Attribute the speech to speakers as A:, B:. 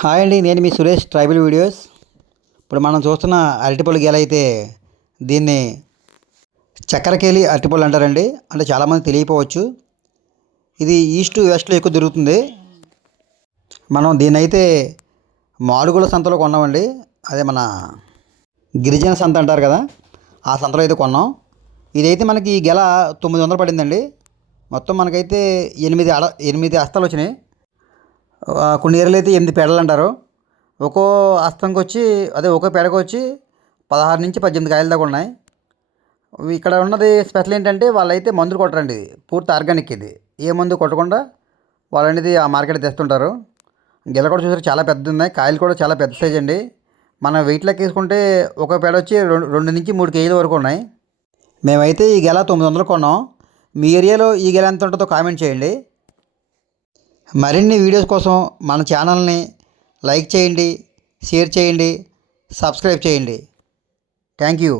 A: Hi అండి నేను మీ Suresh tribal videos. ఇప్పుడు మనం చూస్తున్న అరటిపళ్ళు గెల అయితే దీన్ని చక్కెరకేలి అరటిపళ్ళు అంటారండి. అంటే చాలామంది తెలియపోవచ్చు ఇది ఈస్ట్ వెస్ట్లో ఎక్కువ దొరుకుతుంది. మనం దీన్ని అయితే మాడుగుల సంతలో కొన్నామండి. అదే మన గిరిజన సంత అంటారు కదా ఆ సంతలో అయితే కొన్నాం. ఇదైతే మనకి ఈ గెల తొమ్మిది వందలు పడిందండి. మొత్తం మనకైతే ఎనిమిది అడ ఎనిమిది అస్తాలు వచ్చినాయి. కొన్ని ఏరియాలు అయితే ఎనిమిది పేడలు అంటారు. ఒక్కో హస్తంకి వచ్చి అదే ఒక్కో పేడకు వచ్చి పదహారు నుంచి పద్దెనిమిది కాయలు దాకా ఉన్నాయి. ఇక్కడ ఉన్నది స్పెషల్ ఏంటంటే వాళ్ళైతే మందులు కొట్టరండి పూర్తి ఆర్గానిక్ ఇది. ఏ మందు కొట్టకుండా వాళ్ళు అనేది ఆ మార్కెట్ తెస్తుంటారు. గెల కూడా చూసారు చాలా పెద్ద ఉన్నాయి. కాయలు కూడా చాలా పెద్ద సైజ్ అండి. మనం వెయిట్ లెక్క వేసుకుంటే ఒక పేడ వచ్చి రెండు రెండు నుంచి మూడు కేజీల వరకు ఉన్నాయి. మేమైతే ఈ గెల తొమ్మిది వందలు కొన్నాం. మీ ఏరియాలో ఈ గెల ఎంత ఉంటుందో కామెంట్ చేయండి. మరిన్ని వీడియోస్ కోసం మన ఛానల్ని లైక్ చేయండి షేర్ చేయండి సబ్స్క్రైబ్ చేయండి. Thank you.